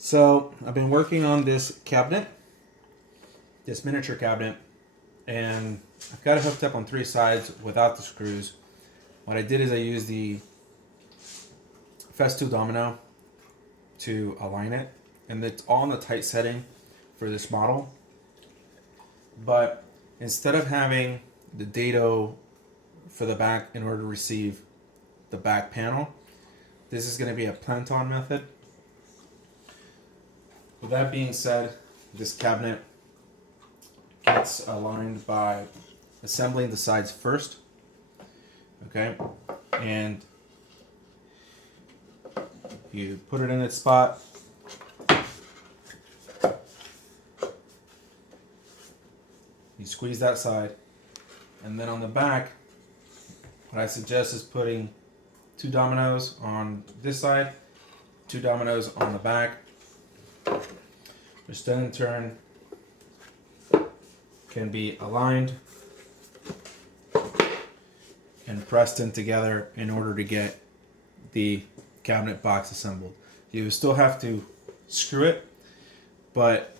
So I've been working on this cabinet, this miniature cabinet, and I've got it hooked up on three sides without the screws. What I did is I used the Festool domino to align it, and it's all in the tight setting for this model. But instead of having the dado for the back in order to receive the back panel, this is going to be a planton method. With that being said, this cabinet gets aligned by assembling the sides first, okay, and you put it in its spot. You squeeze that side, and then on the back, what I suggest is putting 2 dominoes on this side, 2 dominoes on the back, which then in turn can be aligned and pressed in together in order to get the cabinet box assembled. You still have to screw it, but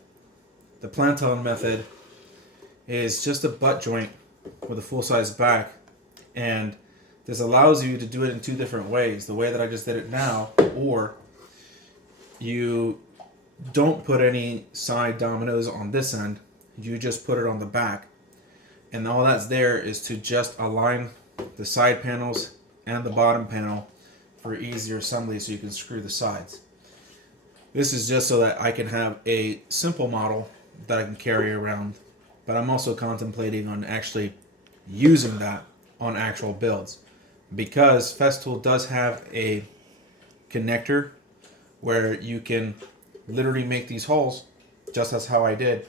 the planton method is just a butt joint with a full-size back, and this allows you to do it in 2 different ways. The way that I just did it now, or you don't put any side dominoes on this end, you just put it on the back, and all that's there is to just align the side panels and the bottom panel for easier assembly so you can screw the sides. This is just so that I can have a simple model that I can carry around, but I'm also contemplating on actually using that on actual builds, because Festool does have a connector where you can literally make these holes just as how I did,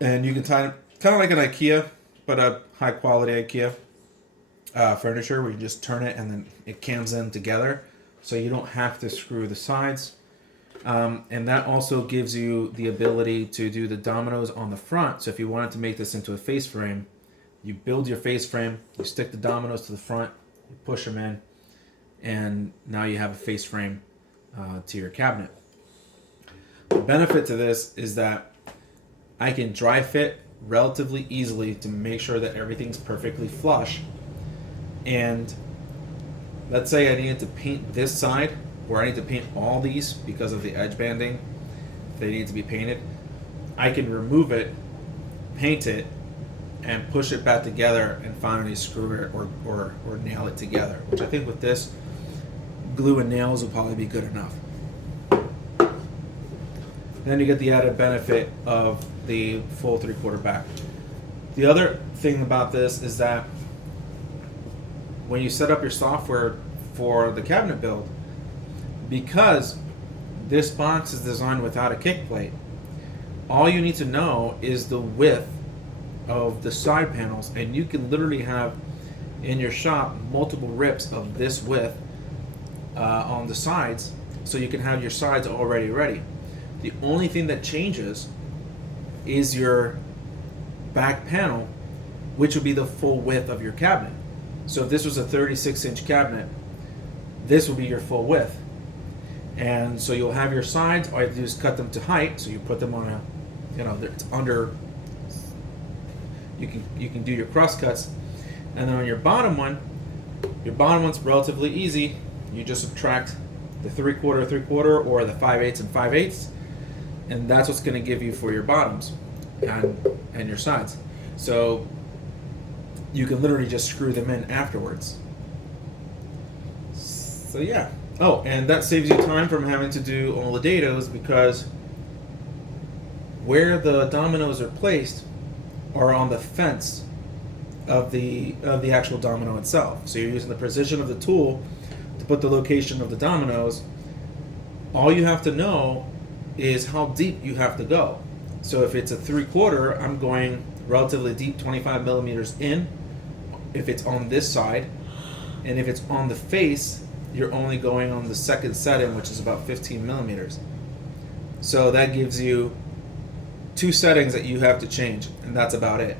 and you can tie kind of like an IKEA, but a high quality IKEA furniture where you just turn it and then it cams in together, so you don't have to screw the sides. And that also gives you the ability to do the dominoes on the front. So if you wanted to make this into a face frame, you build your face frame, you stick the dominoes to the front, you push them in, and now you have a face frame to your cabinet. The benefit to this is that I can dry fit relatively easily to make sure that everything's perfectly flush. And let's say I needed to paint this side, or I need to paint all these because of the edge banding, if they need to be painted, I can remove it, paint it, and push it back together and finally screw it or nail it together, which I think with this, glue and nails will probably be good enough. Then you get the added benefit of the full 3/4 back. The other thing about this is that when you set up your software for the cabinet build, because this box is designed without a kick plate, all you need to know is the width of the side panels, and you can literally have in your shop multiple rips of this width on the sides, so you can have your sides already ready. The only thing that changes is your back panel, which would be the full width of your cabinet. So if this was a 36-inch cabinet, this would be your full width. And so you'll have your sides, all you have to do is cut them to height, so you put them on a, it's under, you can do your cross cuts. And then on your bottom one's relatively easy. You just subtract the 3/4, 3/4, or the 5/8 and 5/8, and that's what's going to give you for your bottoms and your sides. So you can literally just screw them in afterwards. So yeah. Oh, and that saves you time from having to do all the dados, because where the dominoes are placed are on the fence of the actual domino itself. So you're using the precision of the tool to put the location of the dominoes. All you have to know is how deep you have to go. So if it's a 3/4, I'm going relatively deep, 25 millimeters in, if it's on this side, and if it's on the face, you're only going on the second setting, which is about 15 millimeters. So that gives you 2 settings that you have to change, and that's about it.